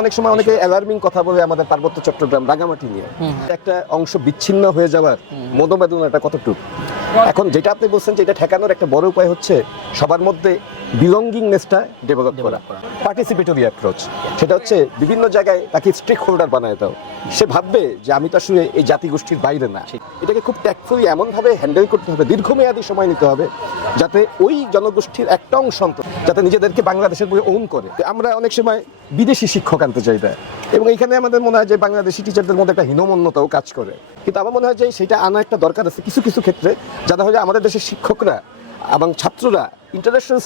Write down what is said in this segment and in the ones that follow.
অনেক সময় অনেকে অ্যালার্মিং কথা বলে আমাদের পার্বত্য চট্টগ্রাম রাঙামাটি নিয়ে একটা অংশ বিচ্ছিন্ন হয়ে যাওয়ার মনোবেদনাটা কতটুকু। এখন যেটা আপনি বলছেন যে এটা ঠেকানোর একটা বড় উপায় হচ্ছে সবার মধ্যে বিলঙ্গিংনেসটা ডেভেলপ করা, পার্টিসিপেটরি অ্যাপ্রোচ। সেটা হচ্ছে বিভিন্ন জায়গায় তাকে স্টেক হোল্ডার বানায় দাও। সে ভাববে যে আমি তো আসলে এই জাতিগোষ্ঠীর বাইরে না। এটাকে খুব ট্যাক্টফুলি এমনভাবে হ্যান্ডেল করতে হবে, দীর্ঘমেয়াদী সময় নিতে হবে, যাতে ওই জনগোষ্ঠীর একটা অংশ যাতে নিজেদেরকে বাংলাদেশের বই ওন করে। আমরা অনেক সময় বিদেশি শিক্ষক আনতে চাই না, এবং এইখানে আমাদের মনে হয় যে বাংলাদেশি টিচারদের মধ্যে একটা হীনমন্যতাও কাজ করে। কিন্তু আমার মনে হয় যে সেটা আনা একটা দরকার আছে কিছু কিছু ক্ষেত্রে, যাতে হয় যে আমাদের দেশের শিক্ষকরা এবং ছাত্ররা ইন্টারন্যাশনাল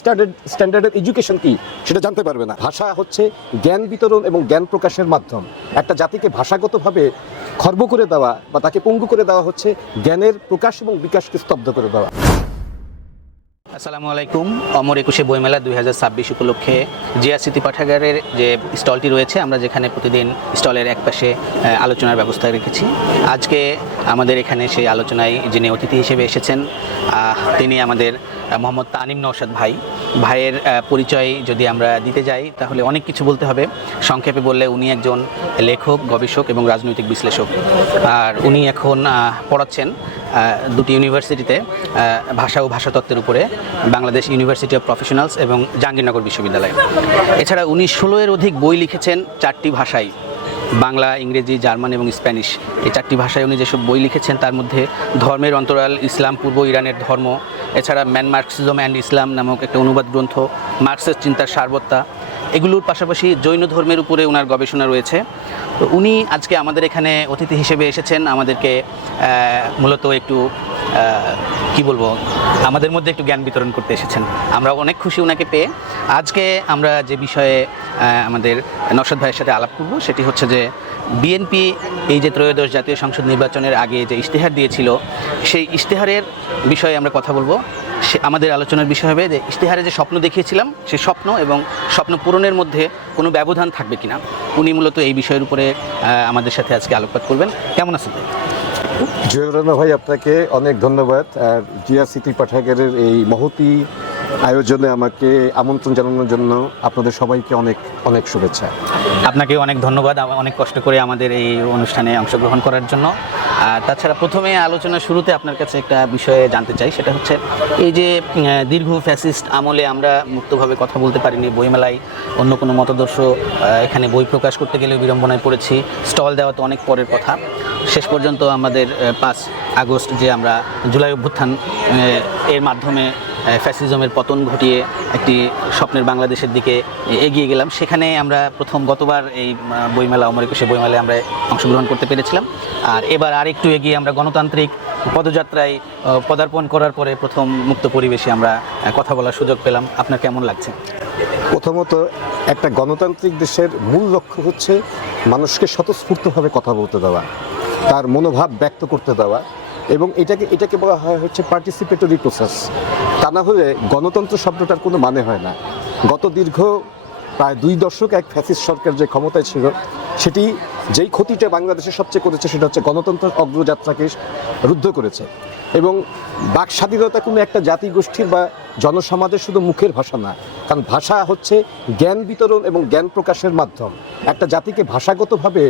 স্ট্যান্ডার্ডের এডুকেশন কি সেটা জানতে পারবে না। ভাষা হচ্ছে জ্ঞান বিতরণ এবং জ্ঞান প্রকাশের মাধ্যম। একটা জাতিকে ভাষাগতভাবে খর্ব করে দেওয়া বা তাকে পঙ্গু করে দেওয়া হচ্ছে জ্ঞানের প্রকাশ এবং বিকাশকে স্তব্ধ করে দেওয়া। আসসালামু আলাইকুম। অমর 21 বইমেলা 2026 উপলক্ষে জিয়া স্মৃতি পাঠাগারের যে স্টলটি রয়েছে, আমরা যেখানে প্রতিদিন স্টলের একপাশে আলোচনার ব্যবস্থা রেখেছি, আজকে আমাদের এখানে সেই আলোচনায় যিনি অতিথি হিসেবে এসেছেন তিনি আমাদের মোহাম্মদ তানিম নওশাদ ভাইয়ের পরিচয় যদি আমরা দিতে যাই তাহলে অনেক কিছু বলতে হবে। সংক্ষেপে বললে উনি একজন লেখক, গবেষক এবং রাজনৈতিক বিশ্লেষক। আর উনি এখন পড়াচ্ছেন দুটি ইউনিভার্সিটিতে ভাষা ও ভাষাতত্ত্বের উপরে, বাংলাদেশ ইউনিভার্সিটি অফ প্রফেশনালস এবং জাহাঙ্গীরনগর বিশ্ববিদ্যালয়। এছাড়া উনি 16-এর অধিক বই লিখেছেন 4টি ভাষায়, বাংলা, ইংরেজি, জার্মান এবং স্প্যানিশ। এই 4টি ভাষায় উনি যেসব বই লিখেছেন তার মধ্যে ধর্মের অন্তরাল, ইসলাম, পূর্ব ইরানের ধর্ম, এছাড়া ম্যান মার্কসিজম অ্যান্ড ইসলাম নামক একটা অনুবাদ গ্রন্থ, মার্কসের চিন্তার সারবত্তা, এগুলোর পাশাপাশি জৈন ধর্মের উপরে ওনার গবেষণা রয়েছে। তো উনি আজকে আমাদের এখানে অতিথি হিসেবে এসেছেন, আমাদেরকে মূলত একটু কি বলবো, আমাদের মধ্যে একটু জ্ঞান বিতরণ করতে এসেছেন। আমরা অনেক খুশি ওনাকে পেয়ে। আজকে আমরা যে বিষয়ে আমাদের নওশাদ ভাইয়ের সাথে আলাপ করব সেটি হচ্ছে যে বিএনপি এই যে ত্রয়োদশ জাতীয় সংসদ নির্বাচনের আগে যে ইশতেহার দিয়েছিল, সেই ইশতেহারের বিষয়ে আমরা কথা বলবো। আমাদের আলোচনার বিষয় হবে যে ইশতেহারে যে স্বপ্ন দেখিয়েছিলাম সেই স্বপ্ন এবং স্বপ্ন পূরণের মধ্যে কোনো ব্যবধান থাকবে কিনা। উনি মূলত এই বিষয়ের উপরে আমাদের সাথে আজকে আলোকপাত করবেন। কেমন আছেন ভাই? জুয়েল রানা ভাই, আপনাকে অনেক ধন্যবাদ। আর জিয়া স্মৃতি পাঠাগারের এই মহতী আয়োজনে আমাকে আমন্ত্রণ জানানোর জন্য আপনাদের সবাইকে অনেক অনেক শুভেচ্ছা। আপনাকে অনেক ধন্যবাদ অনেক কষ্ট করে আমাদের এই অনুষ্ঠানে অংশগ্রহণ করার জন্য। তাছাড়া প্রথমে আলোচনার শুরুতে আপনার কাছে একটা বিষয়ে জানতে চাই, সেটা হচ্ছে এই যে দীর্ঘ ফ্যাসিস্ট আমলে আমরা মুক্তভাবে কথা বলতে পারিনি, বইমেলায় অন্য কোনো মতাদর্শ এখানে বই প্রকাশ করতে গেলেও বিড়ম্বনায় পড়েছি, স্টল দেওয়া তো অনেক পরের কথা। শেষ পর্যন্ত আমাদের 5 আগস্ট যে আমরা জুলাই অভ্যুত্থান এর মাধ্যমে ফ্যাসিজমের পতন ঘটিয়ে একটি স্বপ্নের বাংলাদেশের দিকে এগিয়ে গেলাম। সেখানে আমরা প্রথম গতবার এই বইমেলা, অমর 21 বইমেলায় আমরা অংশগ্রহণ করতে পেরেছিলাম। আর এবার আরেকটু এগিয়ে আমরা গণতান্ত্রিক পদযাত্রায় পদার্পণ করার পরে প্রথম মুক্ত পরিবেশে আমরা কথা বলার সুযোগ পেলাম। আপনার কেমন লাগছে? প্রথমত, একটা গণতান্ত্রিক দেশের মূল লক্ষ্য হচ্ছে মানুষকে স্বতঃস্ফূর্তভাবে কথা বলতে দেওয়া, তার মনোভাব ব্যক্ত করতে দেওয়া, এবং এটাকে বলা হয় হচ্ছে পার্টিসিপেটরি প্রসেস। তা না হলে গণতন্ত্র শব্দটার কোনো মানে হয় না। গত দীর্ঘ প্রায় 2 দশক এক ফ্যাসিস্ট সরকার যে ক্ষমতায় ছিল, সেটি যেই ক্ষতিটা বাংলাদেশের সবচেয়ে করেছে সেটা হচ্ছে গণতন্ত্রের অগ্রযাত্রাকে রুদ্ধ করেছে। এবং বাক স্বাধীনতা কোনো একটা জাতিগোষ্ঠীর বা জনসমাজের শুধু মুখের ভাষা না, কারণ ভাষা হচ্ছে জ্ঞান বিতরণ এবং জ্ঞান প্রকাশের মাধ্যম। একটা জাতিকে ভাষাগতভাবে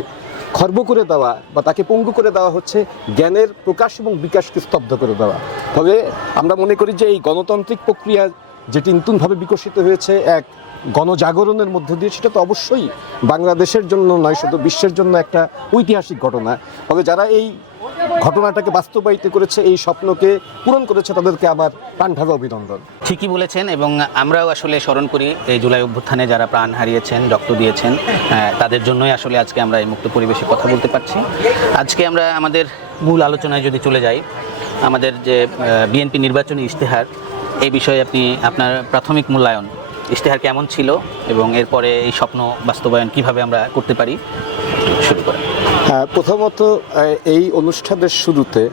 খর্ব করে দেওয়া বা তাকে পঙ্গু করে দেওয়া হচ্ছে জ্ঞানের প্রকাশ এবং বিকাশকে স্তব্ধ করে দেওয়া। তবে আমরা মনে করি যে এই গণতান্ত্রিক প্রক্রিয়া যেটি নতুনভাবে বিকশিত হয়েছে এক গণজাগরণের মধ্য দিয়ে, সেটা তো অবশ্যই বাংলাদেশের জন্য নয়, শুধু বিশ্বের জন্য একটা ঐতিহাসিক ঘটনা। তবে যারা এই ঘটনাটাকে বাস্তবায়িত করেছে, এই স্বপ্নকে পূরণ করেছে, তাদেরকে আমার প্রাণঢালা অভিনন্দন। ঠিকই বলেছেন, এবং আমরাও আসলে স্মরণ করি এই জুলাই অভ্যুত্থানে যারা প্রাণ হারিয়েছেন, রক্ত দিয়েছেন, তাদের জন্যই আসলে আজকে আমরা এই মুক্ত পরিবেশে কথা বলতে পারছি। আজকে আমরা আমাদের মূল আলোচনায় যদি চলে যাই, আমাদের যে বিএনপি নির্বাচনী ইশতেহার, এই বিষয়ে আপনি আপনার প্রাথমিক মূল্যায়ন, ইশতেহার কেমন ছিল এবং এরপরে এই স্বপ্ন বাস্তবায়ন কিভাবে আমরা করতে পারি, শুরু করেন। হ্যাঁ, প্রথমত এই অনুষ্ঠানের শুরুতে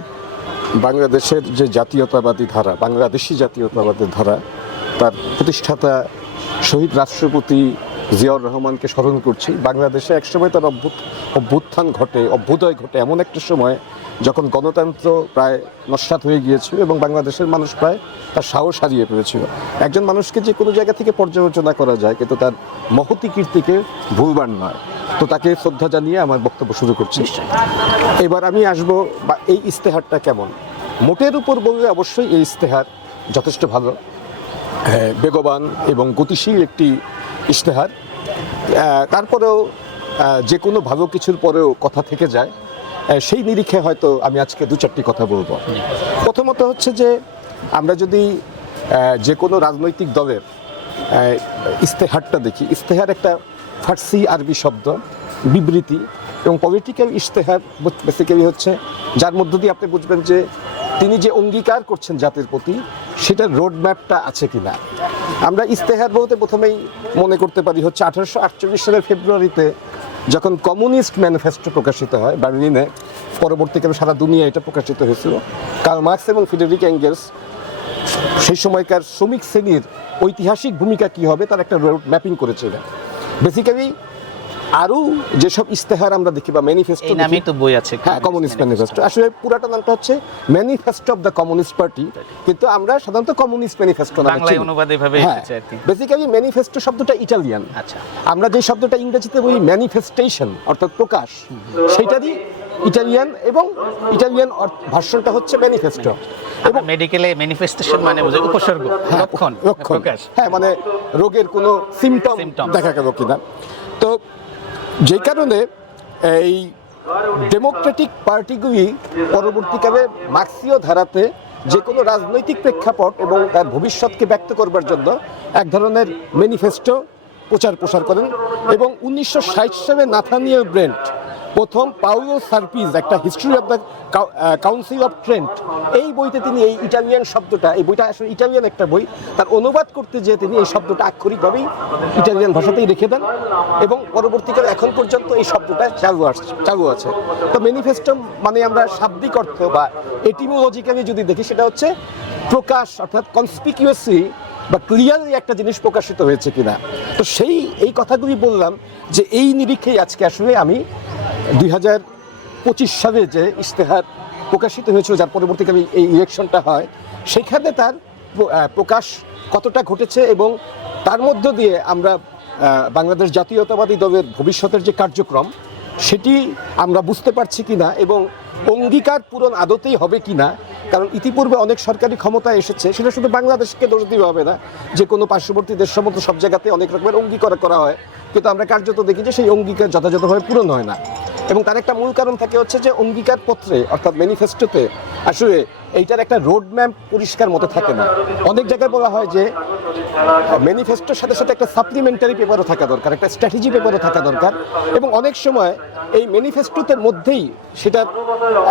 বাংলাদেশের যে জাতীয়তাবাদী ধারা, বাংলাদেশি জাতীয়তাবাদী ধারা, তার প্রতিষ্ঠাতা শহীদ রাষ্ট্রপতি জিয়াউর রহমানকে স্মরণ করছি। বাংলাদেশে একসময় তার অভ্যুদয় ঘটে এমন একটা সময় যখন গণতন্ত্র প্রায় নস্যাৎ হয়ে গিয়েছিল এবং বাংলাদেশের মানুষ প্রায় তার সাহস হারিয়ে ফেলেছিল। একজন মানুষকে যে কোনো জায়গা থেকে পর্যালোচনা করা যায়, কিন্তু তার মহতী কীর্তিকে ভুলবার নয়। তো তাকে শ্রদ্ধা জানিয়ে আমার বক্তব্য শুরু করছি। এবার আমি আসবো বা এই ইস্তেহারটা কেমন। মোটের উপর বললে অবশ্যই এই ইস্তেহার যথেষ্ট ভালো, বেগবান এবং গতিশীল একটি ইশতেহার। তারপরেও যে কোনো ভালো কিছুর পরেও কথা থেকে যায়, সেই নিরিখে হয়তো আমি আজকে দু চারটি কথা বলবো। প্রথমত হচ্ছে যে আমরা যদি যে কোনো রাজনৈতিক দলের ইশতেহারটা দেখি, ইশতেহার একটা ফার্সি আরবি শব্দ, বিবৃতি, এবং পলিটিক্যাল ইশতেহার বেসিক্যালি হচ্ছে যার মধ্য দিয়ে আপনি বুঝবেন যে তিনি যে অঙ্গীকার করছেন জাতির প্রতি সেটার রোডম্যাপটা আছে কিনা। আমরা ইশতেহার বলতে প্রথমেই মনে করতে পারি হচ্ছে 1848 সালের ফেব্রুয়ারিতে যখন কমিউনিস্ট ম্যানিফেস্টো প্রকাশিত হয় বার্লিনে, পরবর্তীকালে সারা দুনিয়া এটা প্রকাশিত হয়েছিল। কার্ল মার্কস এবং ফ্রিডরিখ এঙ্গেলস সেই সময়কার শ্রমিক শ্রেণীর ঐতিহাসিক ভূমিকা কী হবে তার একটা রোড ম্যাপিং করেছিলেন। বেসিক্যালি আরও যেসব ইশতেহার আমরা দেখি বা ম্যানিফেস্টো, নামই তো বই আছে, হ্যাঁ, কমিউনিস্ট ম্যানিফেস্টো, আসলে পুরাটা নামটা হচ্ছে manifesto of the communist party, কিন্তু আমরা সাধারণত কমিউনিস্ট ম্যানিফেস্টো নামে বাংলায় অনুবাদ এভাবে এসেছে আর কি। বেসিক্যালি ম্যানিফেস্টো শব্দটা ইটালিয়ান। আচ্ছা, আমরা যে শব্দটা ইংরেজিতে বলি ম্যানিফেস্টেশন অর্থাৎ প্রকাশ, সেটারই ইটালিয়ান, এবং ইটালিয়ান ভার্সনটা হচ্ছে ম্যানিফেস্টো। এবং মেডিকেলে ম্যানিফেস্টেশন মানে বোঝায় উপসর্গ, লক্ষণ, প্রকাশ। হ্যাঁ, মানে রোগের কোনো সিমটম দেখা গেল কিনা। তো যে কারণে এই ডেমোক্রেটিক পার্টিগুলি পরবর্তীকালে মার্ক্সীয় ধারাতে যে কোনো রাজনৈতিক প্রেক্ষাপট এবং তার ভবিষ্যৎকে ব্যক্ত করবার জন্য এক ধরনের ম্যানিফেস্টো প্রসার করেন। এবং 1960 সালে নাথানিয়েল ব্রেন্ট প্রথম পাউলো সার্পিজ একটা history of the council of Trent, এই বইতে তিনি এই ইটালিয়ান শব্দটা, এই বইটা আসলে ইটালিয়ান একটা বই, তার অনুবাদ করতে যেয়ে তিনি এই শব্দটা আক্ষরিকভাবেই ইটালিয়ান ভাষাতেই রেখে দেন, এবং পরবর্তীকালে এখন পর্যন্ত এই শব্দটা চালু আছে। তো ম্যানিফেস্টো মানে আমরা শাব্দিক অর্থ বা এটিমোলজিক্যালি যদি দেখি, সেটা হচ্ছে প্রকাশ, অর্থাৎ কনসপিকিউয়াসলি বা ক্লিয়ারলি একটা জিনিস প্রকাশিত হয়েছে কিনা। তো এই কথাগুলি বললাম যে এই নিরিখেই আজকে আসলে আমি 2025 সালে যে ইশতেহার প্রকাশিত হয়েছিল, যার পরবর্তীকালে এই ইলেকশনটা হয়, সেখানে তার প্রকাশ কতটা ঘটেছে এবং তার মধ্য দিয়ে আমরা বাংলাদেশ জাতীয়তাবাদী দলের ভবিষ্যতের যে কার্যক্রম সেটি আমরা বুঝতে পারছি কিনা এবং অঙ্গীকার পূরণ আদতেই হবে কিনা। কারণ ইতিপূর্বে অনেক সরকারি ক্ষমতা এসেছে, সেটা শুধু বাংলাদেশকে দোষ দিতে হবে না, যে কোনো পার্শ্ববর্তী দেশ সমস্ত সব জায়গাতে অনেক রকমের অঙ্গীকার করা হয়, কিন্তু আমরা কার্যত দেখি যে সেই অঙ্গীকার যথাযথভাবে পূরণ হয় না। এবং তার একটা মূল কারণ থাকে হচ্ছে যে অঙ্গীকার পত্রে অর্থাৎ ম্যানিফেস্টোতে আসলে এইটার একটা রোডম্যাপ পরিষ্কার মতো থাকে না। অনেক জায়গায় বলা হয় যে ম্যানিফেস্টোর সাথে সাথে একটা সাপ্লিমেন্টারি পেপারও থাকা দরকার, একটা স্ট্র্যাটেজি পেপারও থাকা দরকার, এবং অনেক সময় এই ম্যানিফেস্টোর মধ্যেই সেটার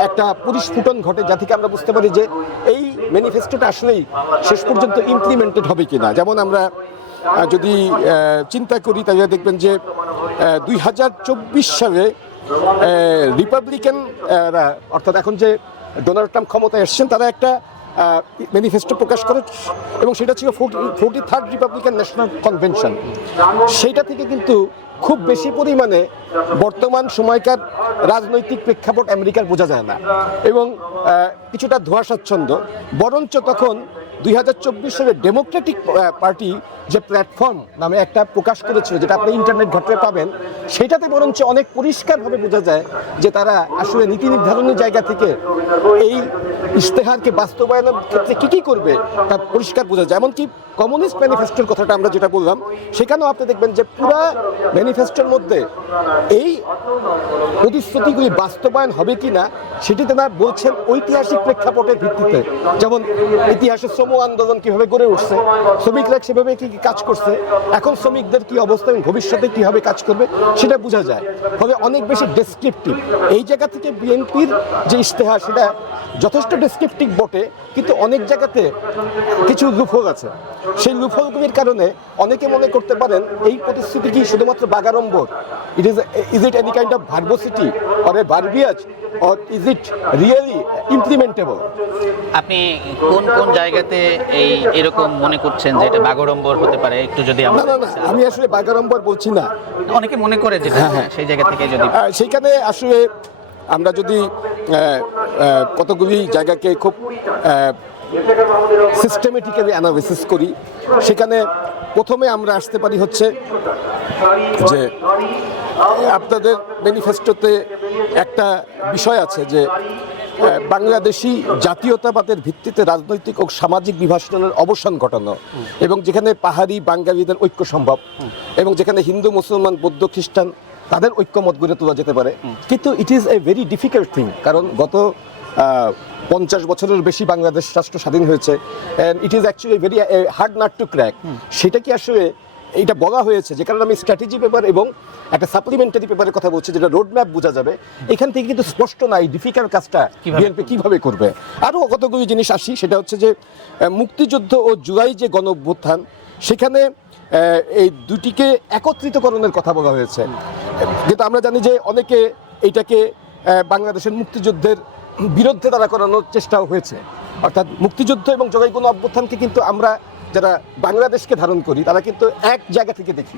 একটা পরিস্ফুটন ঘটে, যা থেকে আমরা বুঝতে পারি যে এই ম্যানিফেস্টোটা আসলেই শেষ পর্যন্ত ইমপ্লিমেন্টেড হবে কিনা। যেমন আমরা যদি চিন্তা করি তাহলে দেখবেন যে 2024 সালে রিপাবলিকানরা, অর্থাৎ এখন যে ডোনাল্ড ট্রাম্প ক্ষমতায় এসছেন, তারা একটা ম্যানিফেস্টো প্রকাশ করে, এবং সেটা ছিল 43rd রিপাবলিকান ন্যাশনাল কনভেনশন। সেইটা থেকে কিন্তু খুব বেশি পরিমাণে বর্তমান সময়কার রাজনৈতিক প্রেক্ষাপট আমেরিকার বোঝা যায় না, এবং কিছুটা ধোঁয়াশাচ্ছন্দ। বরঞ্চ তখন 2024 সালে ডেমোক্রেটিক পার্টি যে প্ল্যাটফর্ম নামে একটা প্রকাশ করেছিল, যেটা আপনি ইন্টারনেট ঘাটলে পাবেন, সেটাতে বরঞ্চ অনেক পরিষ্কারভাবে বোঝা যায় যে তারা আসলে নীতি নির্ধারণের জায়গা থেকে এই ইশতেহারকে বাস্তবায়নের ক্ষেত্রে কী কী করবে তা পরিষ্কার বোঝা যায়। এমনকি কমিউনিস্ট ম্যানিফেস্টোর কথাটা আমরা যেটা বললাম, সেখানেও আপনি দেখবেন যে পুরা ম্যানিফেস্টোর মধ্যে এই প্রতিশ্রুতিগুলি বাস্তবায়ন হবে কি না সেটি তারা বলছেন ঐতিহাসিক প্রেক্ষাপটের ভিত্তিতে। যেমন ইতিহাসে শ্রম আন্দোলন কীভাবে গড়ে উঠছে, শ্রমিকরা সেভাবে কী কী কাজ করছে, এখন শ্রমিকদের কী অবস্থা এবং ভবিষ্যতে কীভাবে কাজ করবে সেটা বোঝা যায়। ফলে অনেক বেশি ডেসক্রিপটিভ। এই জায়গা থেকে বিএনপির যে ইশতেহার সেটা যথেষ্ট ডেসক্রিপটিভ বটে, কিন্তু অনেক জায়গাতে কিছু লুফল আছে। সেই লুফলগুলির কারণে অনেকে মনে করতে পারেন এই পরিস্থিতি কি শুধুমাত্র বাগাড়ম্বর, is it any kind of verbosity or a verbiage or is it really implementable. আপনি কোন কোন জায়গাতে এরকম মনে করছেন যে এটা বাগড়ম্বর হতে পারে, একটু যদি না না না, আমি আসলে বাগাড়ম্বর বলছি না। অনেকে মনে করে যে সেই জায়গা থেকে যদি সেইখানে আসলে আমরা যদি কতগুলি জায়গাকে খুব সিস্টেমেটিক্যালি অ্যানালিসিস করি, সেখানে প্রথমে আমরা আসতে পারি হচ্ছে যে আপনাদের ম্যানিফেস্টোতে একটা বিষয় আছে যে বাংলাদেশি জাতীয়তাবাদের ভিত্তিতে রাজনৈতিক ও সামাজিক বিভাজনের অবসান ঘটানো, এবং যেখানে পাহাড়ি বাঙালিদের ঐক্য সম্ভব, এবং যেখানে হিন্দু মুসলমান বৌদ্ধ খ্রিস্টান তাদের ঐক্যমত গড়ে তোলা যেতে পারে। কিন্তু it is a very difficult thing, কারণ গত 50 বছরের বেশি বাংলাদেশ রাষ্ট্র স্বাধীন হয়েছে, and it is actually very hard nut two crack. সেটা কি আসলে এটা বলা হয়েছে, যে কারণে আমি স্ট্র্যাটেজি পেপার এবং একটা সাপ্লিমেন্টারি পেপারের কথা বলছি, যেটা রোড ম্যাপ বোঝা যাবে। এখান থেকে কিন্তু স্পষ্ট নাই ডিফিকাল্ট কাজটা বিএনপি কিভাবে করবে। আরও কতগুলি জিনিস আসি, সেটা হচ্ছে যে মুক্তিযুদ্ধ ও জুলাই যে গণ অভ্যুত্থান, সেখানে এই দুটিকে একত্রিতকরণের কথা বলা হয়েছে। কিন্তু আমরা জানি যে অনেকে এইটাকে বাংলাদেশের মুক্তিযুদ্ধের বিরুদ্ধে দ্বারা করানোর চেষ্টাও হয়েছে। অর্থাৎ মুক্তিযুদ্ধ এবং জুলাই গণ অভ্যুত্থানকে কিন্তু আমরা যারা বাংলাদেশকে ধারণ করি তারা কিন্তু এক জায়গা থেকে দেখি।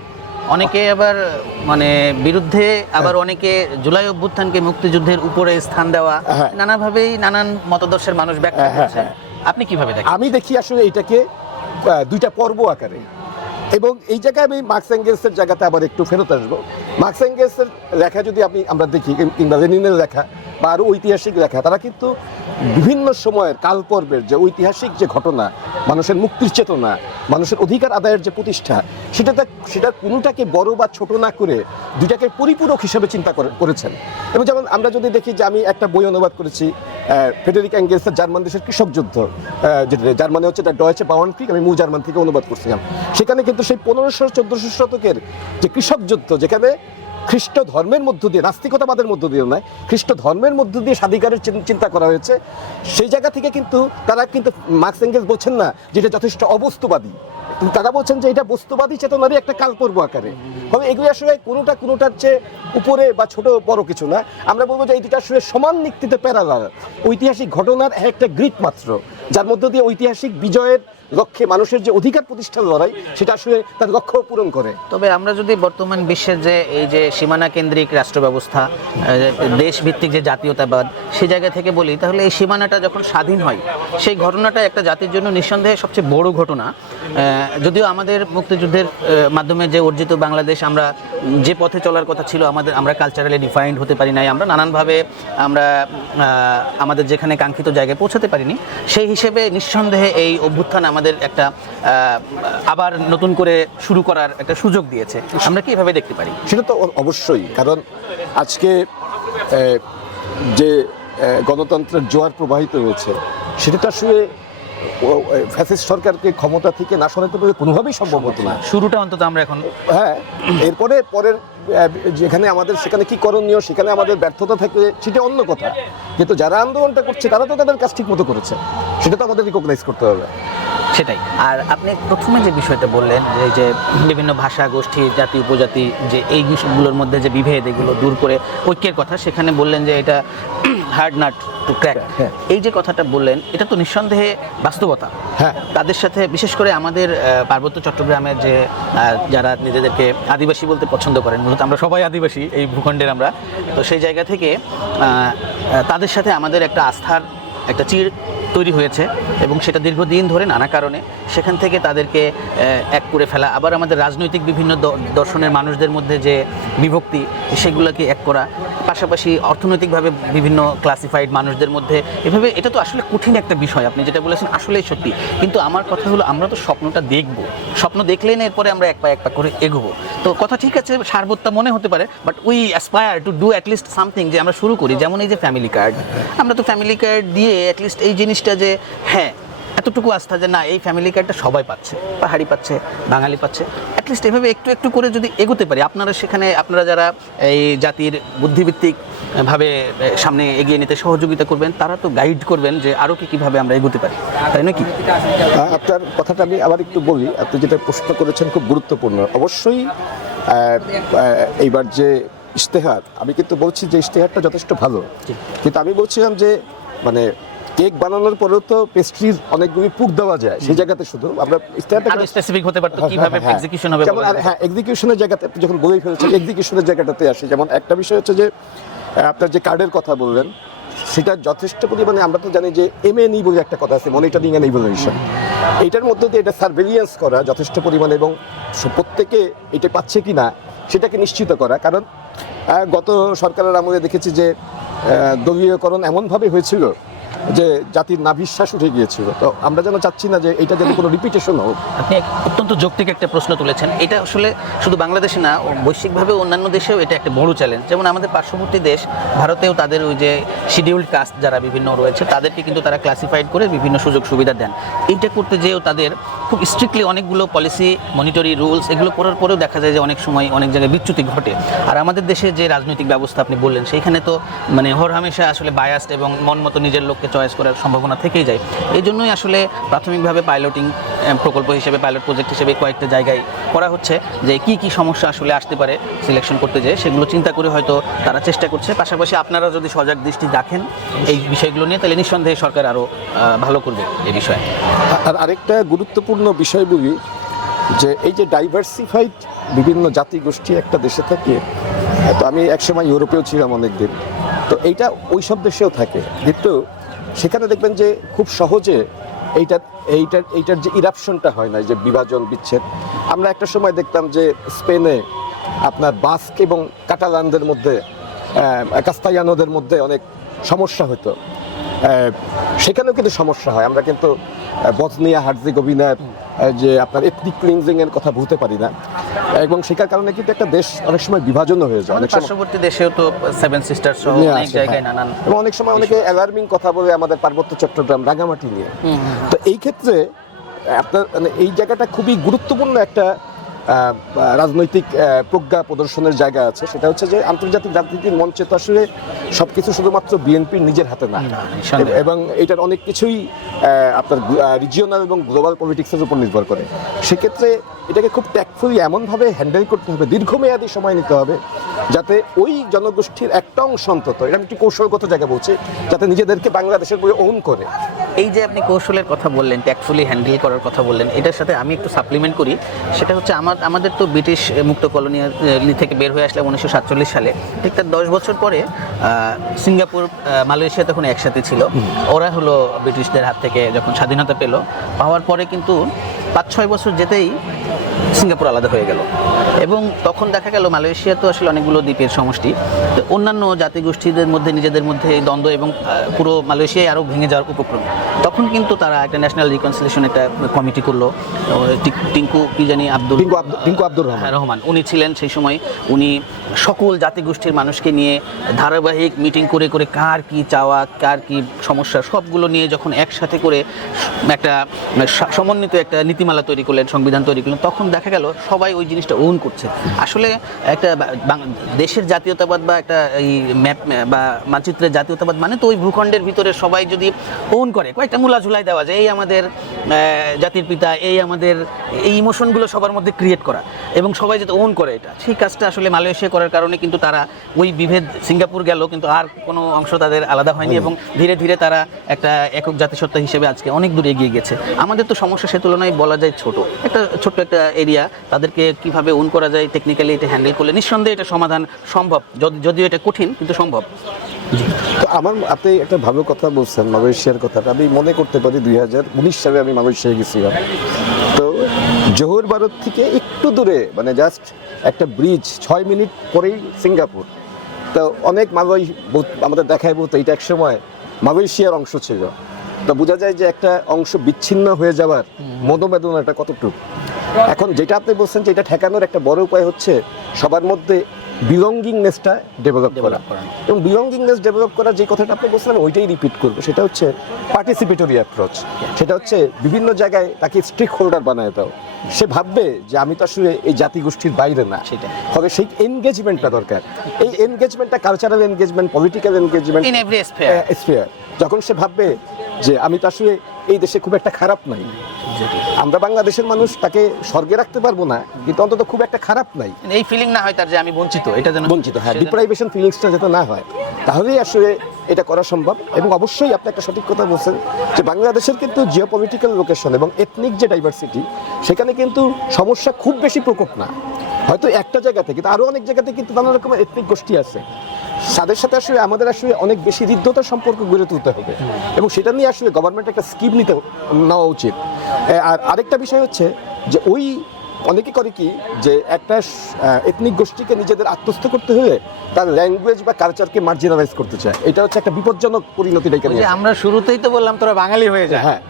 অনেকে আবার মানে বিরুদ্ধে, আবার অনেকে জুলাই অভ্যুত্থানকে মুক্তিযুদ্ধের উপরে স্থান দেওয়া, নানাভাবেই নানান মতাদর্শের মানুষ ব্যাখ্যা করছে। আপনি কিভাবে দেখেন? আমি দেখি আসলে এটাকে দুইটা পর্ব আকারে, এবং এই জায়গায় আমি মার্কস এঙ্গেলসের জায়গাতে আবার একটু ফেরত আসবো। মার্কস এঙ্গেলসের লেখা যদি আমরা দেখি, কিংবা লেনিনের লেখা বা আরও ঐতিহাসিক লেখা, তারা কিন্তু বিভিন্ন সময়ের কালপর্বের যে ঐতিহাসিক যে ঘটনা, মানুষের মুক্তির চেতনা, মানুষের অধিকার আদায়ের যে প্রতিষ্ঠা, সেটা কোনোটাকে বড় বা ছোট না করে দুইটাকে পরিপূরক হিসেবে চিন্তা করেছেন। এবং যেমন আমরা যদি দেখি যে আমি একটা বই অনুবাদ করেছি ফ্রেডেরিক এঙ্গেলসের জার্মান দেশের কৃষক যুদ্ধ, যেটা জার্মানি হচ্ছে দ্য ডয়েচে বাউয়ারক্রিগ, আমি মূল জার্মান থেকে অনুবাদ করছিলাম। সেখানে কিন্তু সেই 1500-1400 শতকের যে কৃষক যুদ্ধ, যেখানে খ্রিস্ট ধর্মের মধ্য দিয়ে, নাস্তিকতাবাদের মধ্য দিয়ে নয়, খ্রিস্ট ধর্মের মধ্য দিয়ে স্বাধিকারের চিন্তা করা হয়েছে। সেই জায়গা থেকে কিন্তু তারা কিন্তু মার্কস এঙ্গেলস বলছেন না যে এটা যথেষ্ট অবস্তুবাদী, তারা বলছেন যে এটা বস্তুবাদী চেতনারই একটা কালপর্ব আকারে। তবে এগুলি আসলে কোনোটার চেয়ে উপরে বা ছোট বড় কিছু না। আমরা বলবো যে এই দুটা আসলে সমান নিক্তিতে প্যারালাল, ঐতিহাসিক ঘটনার একটা গ্রিড মাত্র, যার মধ্য দিয়ে ঐতিহাসিক বিজয়ের লক্ষ্যে মানুষের যে অধিকার প্রতিষ্ঠার লড়াই, সেটা আসলে তার লক্ষ্য পূরণ করে। তবে আমরা যদি বর্তমান বিশ্বের যে এই যে সীমানা কেন্দ্রিক রাষ্ট্র ব্যবস্থা, দেশভিত্তিক যে জাতীয়তাবাদ, সেই জায়গা থেকে বলি, তাহলে এই সীমানাটা যখন স্বাধীন হয়, সেই ঘটনাটা একটা জাতির জন্য নিঃসন্দেহে সবচেয়ে বড় ঘটনা। যদিও আমাদের মুক্তিযুদ্ধের মাধ্যমে যে অর্জিত বাংলাদেশ, আমরা যে পথে চলার কথা ছিল, আমরা কালচারালি ডিফাইন্ড হতে পারি নাই, আমরা নানানভাবে আমাদের যেখানে কাঙ্ক্ষিত জায়গায় পৌঁছাতে পারিনি। সেই হিসেবে নিঃসন্দেহে এই অভ্যুত্থান আমাদের একটা আবার নতুন করে শুরু করার একটা সুযোগ দিয়েছে। আমরা কি এভাবে দেখতে পারি? সেটা তো অবশ্যই, কারণ আজকে যে গণতন্ত্রের জোয়ার প্রবাহিত হয়েছে, সেটা তো আসলে ফ্যাসিস্ট সরকারকে ক্ষমতা থেকে না সরাতে পারে কোনোভাবেই সম্ভব হতো না। শুরুটা অন্তত আমরা এখন, হ্যাঁ, এরপরে পরের যেখানে আমাদের সেখানে কি করণীয়, সেখানে আমাদের ব্যর্থতা থাকে, সেটা অন্য কথা। কিন্তু যারা আন্দোলনটা করছে তারা তো তাদের কাজ ঠিক মতো করেছে, সেটা তো আমাদের রিকগনাইজ করতে হবে। সেটাই। আর আপনি প্রথমে যে বিষয়টা বললেন যে বিভিন্ন ভাষা গোষ্ঠী, জাতি উপজাতি, যে এই বিষয়গুলোর মধ্যে যে বিভেদ, এগুলো দূর করে ঐক্যের কথা, সেখানে বললেন যে এটা হার্ড নাট টু ক্র্যাক। এই যে কথাটা বললেন, এটা তো নিঃসন্দেহে বাস্তবতা। হ্যাঁ, তাদের সাথে বিশেষ করে আমাদের পার্বত্য চট্টগ্রামের যে যারা নিজেদেরকে আদিবাসী বলতে পছন্দ করেন, মূলত আমরা সবাই আদিবাসী এই ভূখণ্ডের, আমরা তো সেই জায়গা থেকে তাদের সাথে আমাদের একটা আস্থার একটা চির তৈরি হয়েছে, এবং সেটা দীর্ঘদিন ধরে নানা কারণে সেখান থেকে তাদেরকে এক করে ফেলা, আবার আমাদের রাজনৈতিক বিভিন্ন দর্শনের মানুষদের মধ্যে যে বিভক্তি, সেগুলোকে এক করা, পাশাপাশি অর্থনৈতিকভাবে বিভিন্ন ক্লাসিফাইড মানুষদের মধ্যে এভাবে, এটা তো আসলে কঠিন একটা বিষয়। আপনি যেটা বলেছেন আসলেই সত্যি, কিন্তু আমার কথা হলো আমরা তো স্বপ্নটা দেখবো, স্বপ্ন দেখলেই না এরপরে আমরা এক পা করে এগোবো। তো কথা ঠিক আছে, সারবত্তা মনে হতে পারে, but we aspire to do at least something, যে আমরা শুরু করি। যেমন এই যে ফ্যামিলি কার্ড, আমরা তো ফ্যামিলি কার্ড দিয়ে অ্যাটলিস্ট এই জিনিসটা যে হ্যাঁ এত এতটুকু আস্থা যে না এই ফ্যামিলি কার্ডটা সবাই পাচ্ছে, পাহাড়ি পাচ্ছে, বাঙালি পাচ্ছে, অ্যাটলিস্ট এভাবে একটু একটু করে যদি এগোতে পারি, আপনারা সেখানে আপনারা যারা এই জাতির বুদ্ধিভিত্তিক ভাবে সামনে এগিয়ে নিতে সহযোগিতা করবেন, তারা তো গাইড করবেন যে আরও কীভাবে আমরা এগোতে পারি, তাই নাকি? আপনার কথাটা আমি আবার একটু বলি। আপনি যেটা প্রশ্ন করেছেন খুব গুরুত্বপূর্ণ। অবশ্যই এইবার যে ইশতেহার, আমি কিন্তু বলছি যে ইশতেহারটা যথেষ্ট ভালো, কিন্তু আমি বলছিলাম যে মানে কেক বানানোর পরেও তো পেস্ট্রির অনেকগুলি পুক দেওয়া যায়, সেই জায়গাতে শুধু আমরা ইশতেহারটা আরো স্পেসিফিক হতে পারতো কিভাবে এক্সিকিউশন হবে। যেমন হ্যাঁ, এক্সিকিউশনের জায়গাতে আপনি যখন বলেই ফেলেছেন, এক্সিকিউশনের জায়গাটাতে আসে। যেমন একটা বিষয় হচ্ছে যে আপনার যে কার্ডের কথা বললেন, সেটা যথেষ্ট পরিমাণে আমরা তো জানি যে MNE বলে একটা কথা আছে, মনিটরিং অ্যান্ড ইভ্যালুয়েশন। এইটার মধ্যে দিয়ে এটা সার্ভেলিয়েন্স করা যথেষ্ট পরিমাণে, এবং প্রত্যেকে এটা পাচ্ছে কি না সেটাকে নিশ্চিত করা। কারণ গত সরকারের আমলে দেখেছি যে দলীয়করণ এমনভাবে হয়েছিল যে জাতির নাভিশ্বাস উঠে গিয়েছিল। তো আমরা যেন চাচ্ছি না যে এটা যেন কোনো রিপিটেশন হোক। আপনি অত্যন্ত যৌক্তিক একটা প্রশ্ন তুলেছেন। এটা আসলে শুধু বাংলাদেশে না, বৈশ্বিকভাবে অন্যান্য দেশেও এটা একটা বড় চ্যালেঞ্জ। যেমন আমাদের পার্শ্ববর্তী দেশ ভারতেও তাদের ওই যে শিডিউলড কাস্ট যারা বিভিন্ন রয়েছে, তাদেরকে কিন্তু তারা ক্লাসিফাইড করে বিভিন্ন সুযোগ সুবিধা দেন। এইটা করতে যেও তাদের খুব স্ট্রিক্টলি অনেকগুলো পলিসি, মনিটরি রুলস এগুলো করার পরেও দেখা যায় যে অনেক সময় অনেক জায়গায় বিচ্যুতি ঘটে। আর আমাদের দেশে যে রাজনৈতিক ব্যবস্থা আপনি বললেন, সেইখানে তো মানে হরহামেশা আসলে বায়াসড এবং মন মতো নিজের লোককে চয়েস করার সম্ভাবনা থেকেই যায়। এই জন্যই আসলে প্রাথমিকভাবে পাইলটিং প্রকল্প হিসেবে, পাইলট প্রজেক্ট হিসেবে কয়েকটা জায়গায় করা হচ্ছে যে কি কি সমস্যা আসলে আসতে পারে সিলেকশন করতে যেয়ে, সেগুলো চিন্তা করে হয়তো তারা চেষ্টা করছে। পাশাপাশি আপনারা যদি সজাগ দৃষ্টি রাখেন এই বিষয়গুলো নিয়ে, তাহলে নিঃসন্দেহে সরকার আরও ভালো করবে এই বিষয়ে। আর আরেকটা গুরুত্বপূর্ণ বিষয় বলি যে এই যে ডাইভার্সিফাইড বিভিন্ন জাতিগোষ্ঠী একটা দেশে থাকে, তো আমি একসময় ইউরোপেও ছিলাম অনেকদিন, তো এইটা ওই সব দেশেও থাকে, কিন্তু সেখানে দেখবেন যে খুব সহজে এইটার যে ইরাপশনটা হয় না, যে বিভাজন বিচ্ছেদ। আমরা একটা সময় দেখতাম যে স্পেনে আপনার বাস্ক এবং কাটালানদের মধ্যে, কাস্তায়ানোদের মধ্যে অনেক সমস্যা হতো। সেখানেও কিন্তু সমস্যা হয়। আমরা কিন্তু বসনিয়া হার্জেগোভিনার যে আপনার এথনিক ক্লিনজিং এর কথা বলতে পারি না, এবং সেটার কারণে কিন্তু একটা দেশ অনেক সময় বিভাজনও হয়ে যায়। অনেক পার্শ্ববর্তী দেশেও তো সেভেন সিস্টার সহ অনেক জায়গায় নানান, এবং অনেক সময় অনেকে অ্যালার্মিং কথা বলে আমাদের পার্বত্য চট্টগ্রাম, রাঙামাটি নিয়ে। তো এই ক্ষেত্রে আপনার মানে এই জায়গাটা খুবই গুরুত্বপূর্ণ একটা রাজনৈতিক প্রজ্ঞা প্রদর্শনের জায়গা আছে। সেটা হচ্ছে যে আন্তর্জাতিক রাজনীতির মঞ্চে তো আসলে সবকিছু শুধুমাত্র বিএনপির নিজের হাতে না, এবং এটার অনেক কিছুই আপনার রিজিওনাল এবং গ্লোবাল পলিটিক্সের উপর নির্ভর করে। সেক্ষেত্রে এটাকে খুব ট্যাক্টফুলি এমনভাবে হ্যান্ডেল করতে হবে, দীর্ঘমেয়াদী সময় নিতে হবে, যাতে ওই জনগোষ্ঠীর একটা অংশ অন্তত, এটা আমি একটি কৌশলগত জায়গা বলছি, যাতে নিজেদেরকে বাংলাদেশের বই ওন করে। এই যে আপনি কৌশলের কথা বললেন, ট্যাক্টফুলি হ্যান্ডেল করার কথা বললেন, এটার সাথে আমি একটু সাপ্লিমেন্ট করি। সেটা হচ্ছে আমাদের তো ব্রিটিশ মুক্ত কলোনি থেকে বের হয়ে আসলে 1947 সালে, ঠিক তার 10 বছর পরে সিঙ্গাপুর, মালয়েশিয়া তখন একসাথে ছিল। ওরা হলো ব্রিটিশদের হাত থেকে যখন স্বাধীনতা পেল, পাওয়ার পরে কিন্তু 5-6 বছর যেতেই সিঙ্গাপুর আলাদা হয়ে গেল। এবং তখন দেখা গেল মালয়েশিয়া তো আসলে অনেকগুলো দ্বীপের সমষ্টি, তো অন্যান্য জাতিগোষ্ঠীদের মধ্যে নিজেদের মধ্যে এই দ্বন্দ্ব এবং পুরো মালয়েশিয়ায় আরও ভেঙে যাওয়ার উপক্রম। তখন কিন্তু তারা একটা ন্যাশনাল রিকনসিলিয়েশন একটা কমিটি করলো। টিঙ্কু কি জানি আব্দুর রহমান উনি ছিলেন সেই সময়। উনি সকল জাতিগোষ্ঠীর মানুষকে নিয়ে ধারাবাহিক মিটিং করে করে কার কি চাওয়া, কার কি সমস্যা, সবগুলো নিয়ে যখন একসাথে করে একটা সমন্বিত একটা নীতিমালা তৈরি করলেন, সংবিধান তৈরি করলেন, তখন দেখা গেল সবাই ওই জিনিসটা ওন করছে। আসলে একটা দেশের জাতীয়তাবাদ বা একটা এই ম্যাপ বা মানচিত্রের জাতীয়তাবাদ মানে তো ওই ভূখণ্ডের ভিতরে সবাই যদি ওন করে, কয়েকটা মূলাঝুলাই দেওয়া যায়, এই আমাদের জাতির পিতা, এই আমাদের এই ইমোশনগুলো সবার মধ্যে ক্রিয়েট করা, এবং সবাই যাতে ওন করে, এটা সেই কাজটা আসলে মালয়েশিয়া করার কারণে কিন্তু তারা ওই বিভেদ, সিঙ্গাপুর গেল কিন্তু আর কোনো অংশ তাদের আলাদা হয়নি, এবং ধীরে ধীরে তারা একটা একক জাতিসত্তা হিসেবে আজকে অনেক দূর এগিয়ে গেছে। আমাদের তো সমস্যা সে তুলনায় বলা যায় ছোট্ট একটা এরিয়া, তাদেরকে কিভাবে ওন করা যায় টেকনিক্যালি এটা হ্যান্ডেল করলে নিঃসন্দেহে এটা সমাধান সম্ভব, যদিও এটা কঠিন কিন্তু সম্ভব। তো আপনি একটা ভালো কথা বলছেন মালয়েশিয়ার কথাটা। আমি মনে করতে পারি 2019 সালে আমি মালয়েশিয়া গেছিলাম, তো জোহর বারত থেকে একটু দূরে মানে জাস্ট একটা ব্রিজ, 6 মিনিট পরেই সিঙ্গাপুর। তো অনেক আমাদের দেখায় বলতো এটা এক সময় মালয়েশিয়ার অংশ ছিল। তো বোঝা যায় যে একটা অংশ বিচ্ছিন্ন হয়ে যাওয়ার মনোবেদনাটা কতটুকু। এখন যেটা আপনি বলছেন যে এটা ঠেকানোর একটা বড় উপায় হচ্ছে সবার মধ্যে বিলঙ্গিংনেসটা ডেভেলপ করা। Develop করা। এবং বিলঙ্গিংনেস ডেভেলপ করার যে কথাটা আপনি বলছিলেন ওইটাই রিপিট করবো, সেটা হচ্ছে পার্টিসিপেটরি অ্যাপ্রোচ। সেটা হচ্ছে বিভিন্ন জায়গায় তাকে স্টেক হোল্ডার বানায় দাও, সে ভাববে যে আমি তো আসলে এই জাতিগোষ্ঠীর বাইরে না, সেটাই। ফলে সেই এনগেজমেন্টটা দরকার। এই এনগেজমেন্টটা cultural engagement, political engagement, in every sphere. Sphere. যখন সে ভাববে যে আমি তো আসলে এই দেশে খুব একটা খারাপ নাই, আমরা বাংলাদেশের মানুষ তাকে স্বর্গে রাখতে পারবো না, কিন্তু অন্তত খুব একটা খারাপ নাই, এই ফিলিং না হয় তার যে আমি বঞ্চিত, এটা যেন বঞ্চিত, হ্যাঁ, সে যেন- ডিপ্রাইভেশন ফিলিংসটা যাতে না হয়, তাহলেই আসলে এটা করা সম্ভব। এবং অবশ্যই আপনি একটা সঠিক কথা বলছেন যে বাংলাদেশের কিন্তু জিওপলিটিক্যাল লোকেশন এবং এথনিক যে ডাইভার্সিটি, সেখানে কিন্তু সমস্যা খুব বেশি প্রকোপ না, হয়তো একটা জায়গাতে, কিন্তু আরও অনেক জায়গাতে কিন্তু নানা রকমের এথনিক গোষ্ঠী আছে, তাদের সাথে আসলে আমাদের আসলে অনেক বেশি হৃদ্যতার সম্পর্ক গড়ে তুলতে হবে, এবং সেটা নিয়ে আসলে গভর্নমেন্ট একটা স্কিম নেওয়া উচিত। আর আরেকটা বিষয় হচ্ছে যে ওই অনেকে করে কি যে একটা এথনিক গোষ্ঠীকে নিজেদের আত্মস্থ করতে হলে তার ল্যাঙ্গুয়েজ বা কালচারকে মার্জিনালাইজ করতে চায়, এটা হচ্ছে একটা বিপজ্জনক পরিণতি ডেকে ওই নিয়ে যে আসে। আমরা শুরুতেই তো বললাম তোরা বাঙালি হয়ে যায়, হ্যাঁ,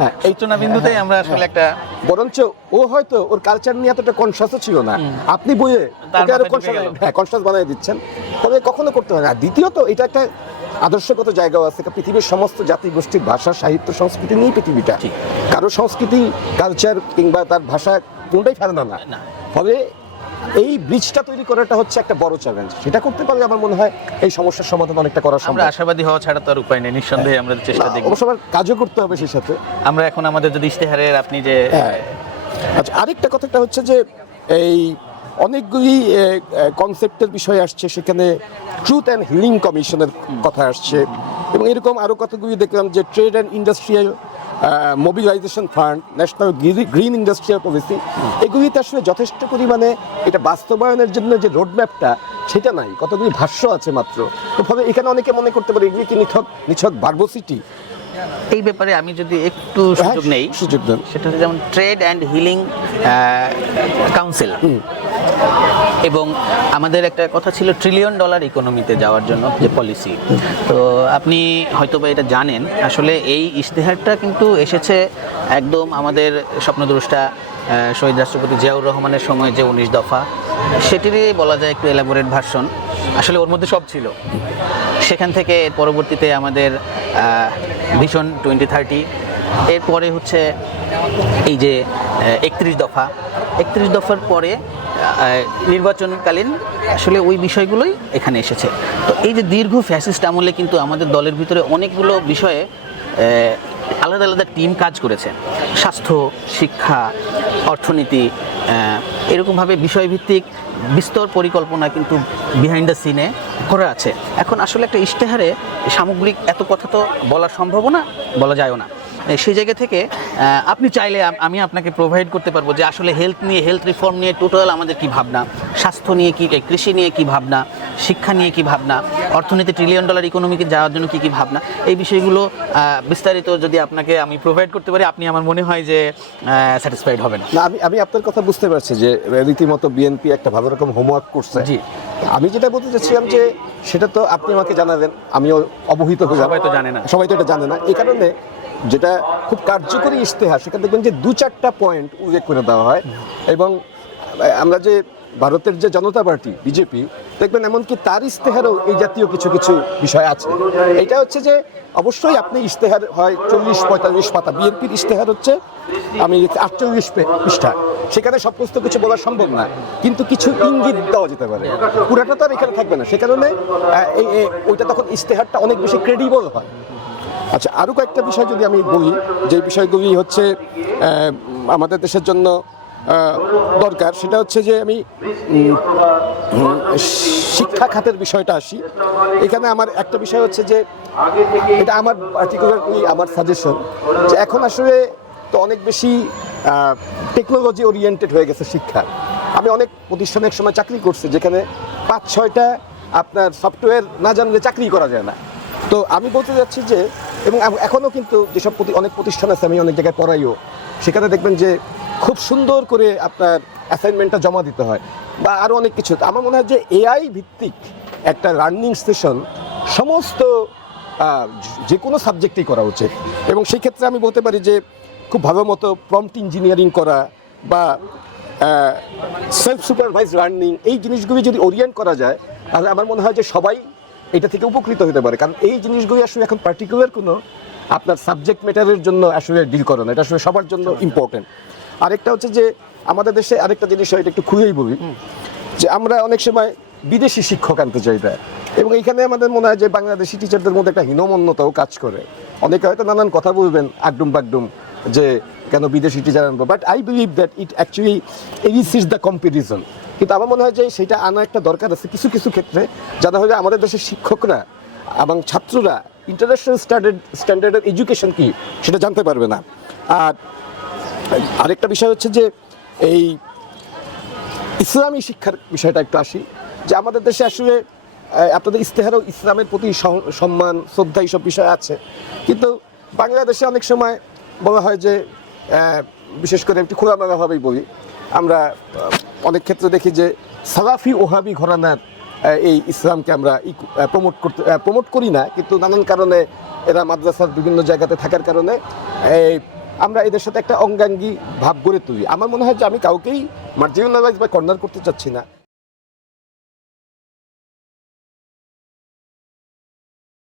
হ্যাঁ, এই চুনা বিন্দুতেই আমরা আসলে একটা বরঞ্চ ও হয়তো ওর কালচার নিয়ে এতটা কনসাসও ছিল না, আপনি বইয়ে তার ওকে আরো মাথায় ঢুকে গেল। কনসাস বানিয়ে দিচ্ছেন, তবে কখনো করতে হয় না। আর দ্বিতীয়ত এটা একটা আদর্শগত জায়গাও আছে, পৃথিবীর সমস্ত জাতি গোষ্ঠীর ভাষা, সাহিত্য, সংস্কৃতি নিয়েই পৃথিবীটা, ঠিক। কারো সংস্কৃতি, কালচার কিংবা তার ভাষা কোনটাই ফেলে না। না। ফলে এই ব্রিজটা তৈরি করাটা হচ্ছে একটা বড় চ্যালেঞ্জ, সেটা করতে পারলে আমার মনে হয় এই সমস্যার সমাধান অনেকটা করা আমরা সম্ভব। আশাবাদী হওয়া ছাড়া তো আর উপায় নেই, নিঃসন্দেহে আমরা চেষ্টা দেখব। অবশ্য আবার কাজও করতে হবে সেই সাথে। আমরা এখন আমাদের যদি ইশতেহারের আপনি যে হ্যাঁ। আচ্ছা, আরেকটা কথাটা হচ্ছে যে এই অনেকগুলি কনসেপ্টের বিষয় আসছে, সেখানে ট্রুথ অ্যান্ড হিলিং কমিশনের কথা আসছে, এবং এরকম আরও কতগুলি দেখলাম যে trade and industrial mobilisation fund, national green industrial policy, এগুলিতে আসলে যথেষ্ট পরিমাণে এটা বাস্তবায়নের জন্য যে রোডম্যাপটা সেটা নাই, কতগুলি ভাষ্য আছে মাত্র। তো ফলে এখানে অনেকে মনে করতে পারে এগুলি কি নিছক ভার্বোসিটি। এই ব্যাপারে আমি যদি একটু সুযোগ নেই, সুযোগ দেন। সেটা হচ্ছে যেমন ট্রেড অ্যান্ড হিলিং কাউন্সিল, এবং আমাদের একটা কথা ছিল $1 ট্রিলিয়ন ইকোনমিতে যাওয়ার জন্য যে পলিসি। তো আপনি হয়তো বা এটা জানেন, আসলে এই ইশতেহারটা কিন্তু এসেছে একদম আমাদের স্বপ্নদ্রষ্টা শহীদ রাষ্ট্রপতি জিয়াউর রহমানের সময় যে 19 দফা, সেটিরই বলা যায় একটু এলাবোরেট ভার্সন। আসলে ওর মধ্যে সব ছিল। সেখান থেকে এর পরবর্তীতে আমাদের ভিশন 2030, এরপরে হচ্ছে এই যে 31 দফা, 31 দফার পরে নির্বাচনকালীন আসলে ওই বিষয়গুলোই এখানে এসেছে। তো এই যে দীর্ঘ ফ্যাসিস্ট আমলে কিন্তু আমাদের দলের ভিতরে অনেকগুলো বিষয়ে আলাদা আলাদা টিম কাজ করেছে, স্বাস্থ্য, শিক্ষা, অর্থনীতি, এরকমভাবে বিষয়ভিত্তিক বিস্তর পরিকল্পনা কিন্তু বিহাইন্ড দ্য সিনে করা আছে। এখন আসলে একটা ইশতেহারে সামগ্রিক এত কথা তো বলা সম্ভবও না, বলা যায়ও না। সেই জায়গা থেকে আপনি চাইলে আমি আপনাকে প্রোভাইড করতে পারবো যে আসলে হেলথ রিফর্ম নিয়ে টোটাল আমাদের কি ভাবনা, স্বাস্থ্য নিয়ে কি, কৃষি নিয়ে কি ভাবনা, শিক্ষা নিয়ে কি ভাবনা, অর্থনীতি $1 ট্রিলিয়ন ইকোনমিকে যাওয়ার জন্য কি ভাবনা, এই বিষয়গুলো বিস্তারিত যদি আপনাকে আমি প্রোভাইড করতে পারি, আপনি আমার মনে হয় যে স্যাটিসফাইড হবেন। না, আমি আপনার কথা বুঝতে পারছি যে রীতিমতো বিএনপি একটা ভালো রকম হোমওয়ার্ক করছে। জি। আমি যেটা বলতে চাচ্ছিলাম যে সেটা তো আপনি আমাকে জানাবেন, আমিও অবহিত হয়ে যাব। সবাই তো জানে না। সবাই তো এটা জানে না, এই কারণে যেটা খুব কার্যকরী ইশতেহার, সেখানে দেখবেন যে 2-4টা পয়েন্ট উল্লেখ করে দেওয়া হয়। এবং আমরা যে ভারতের যে জনতা পার্টি বিজেপি, দেখবেন এমনকি তার ইশতেহারও এই জাতীয় কিছু কিছু বিষয় আছে। এটা হচ্ছে যে অবশ্যই আপনি ইশতেহার হয় 40-45 পাতা, বিএনপির ইশতেহার হচ্ছে আমি 48 পৃষ্ঠা, সেখানে সমস্ত কিছু বলা সম্ভব না, কিন্তু কিছু ইঙ্গিত দেওয়া যেতে পারে, পুরাটা তো আর এখানে থাকবে না। সে কারণে ওইটা তখন ইশতেহারটা অনেক বেশি ক্রেডিবল হয়। আচ্ছা, আরও কয়েকটা বিষয় যদি আমি বলি, যে বিষয়গুলি হচ্ছে আমাদের দেশের জন্য দরকার, সেটা হচ্ছে যে আমি শিক্ষা খাতের বিষয়টা আসি। এখানে আমার একটা বিষয় হচ্ছে যে এটা আমার পার্টিকুলারলি আমার সাজেশন, যে এখন আসলে তো অনেক বেশি টেকনোলজি ওরিয়েন্টেড হয়ে গেছে শিক্ষা। আমি অনেক প্রতিষ্ঠানে এক সময় চাকরি করছি, যেখানে 5-6টা আপনার সফটওয়্যার না জানলে চাকরি করা যায় না। তো আমি বলতে যাচ্ছি যে, এবং এখনও কিন্তু যেসব অনেক প্রতিষ্ঠান আছে, আমি অনেক জায়গায় পড়াইও, সেখানে দেখবেন যে খুব সুন্দর করে আপনার অ্যাসাইনমেন্টটা জমা দিতে হয়, বা আরও অনেক কিছু। আমার মনে হয় যে এআই ভিত্তিক একটা লার্নিং সেশন সমস্ত যে কোনো সাবজেক্টেই করা উচিত। এবং সেই ক্ষেত্রে আমি বলতে পারি যে খুব ভালো মতো প্রম্পট ইঞ্জিনিয়ারিং করা, বা সেলফ সুপারভাইজ লার্নিং, এই জিনিসগুলি যদি ওরিয়েন্ট করা যায় তাহলে আমার মনে হয় যে সবাই এটা থেকে উপকৃত হতে পারে। কারণ এই জিনিসগুলি আসলে এখন পার্টিকুলার কোনো আপনার সাবজেক্ট ম্যাটারের জন্য আসলে ডিল করে না, এটা আসলে সবার জন্য ইম্পর্টেন্ট। আরেকটা হচ্ছে যে আমাদের দেশে আরেকটা জিনিস হয়, এটা একটু খুলেই বলি, যে আমরা অনেক সময় বিদেশি শিক্ষক আনতে চাই না, এবং এইখানে আমাদের মনে হয় যে বাংলাদেশি টিচারদের মধ্যে একটা হীনমন্যতাও কাজ করে। অনেকে হয়তো নানান কথা বলবেন আগডুম বাগডুম যে কেন বিদেশি টিচার আনবো, but I believe that it actually arises the competition. কিন্তু আমার মনে হয় যে সেটা আনা একটা দরকার আছে কিছু কিছু ক্ষেত্রে, যারা হলে আমাদের দেশের শিক্ষকরা এবং ছাত্ররা ইন্টারন্যাশনাল স্ট্যান্ডার্ডের এডুকেশন কি সেটা জানতে পারবে না। আর আরেকটা বিষয় হচ্ছে যে এই ইসলামী শিক্ষার বিষয়টা একটু আসি, যে আমাদের দেশে আসলে আপনাদের ইস্তেহারেও ইসলামের প্রতি সম্মান শ্রদ্ধা এইসব বিষয় আছে, কিন্তু বাংলাদেশে অনেক সময় বলা হয় যে বিশেষ করে একটু খোলামেলাভাবেই বলি, আমরা অনেক ক্ষেত্রে দেখি যে সালাফি ওহাবি ঘরানার এই ইসলামকে আমরা প্রমোট করি না, কিন্তু নানান কারণে এরা মাদ্রাসার বিভিন্ন জায়গাতে থাকার কারণে আমরা এদের সাথে একটা অঙ্গাঙ্গী ভাব গড়ে তুলি। আমার মনে হয় যে আমি কাউকেই মার্জিনালাইজ বা কর্নার করতে চাচ্ছি না।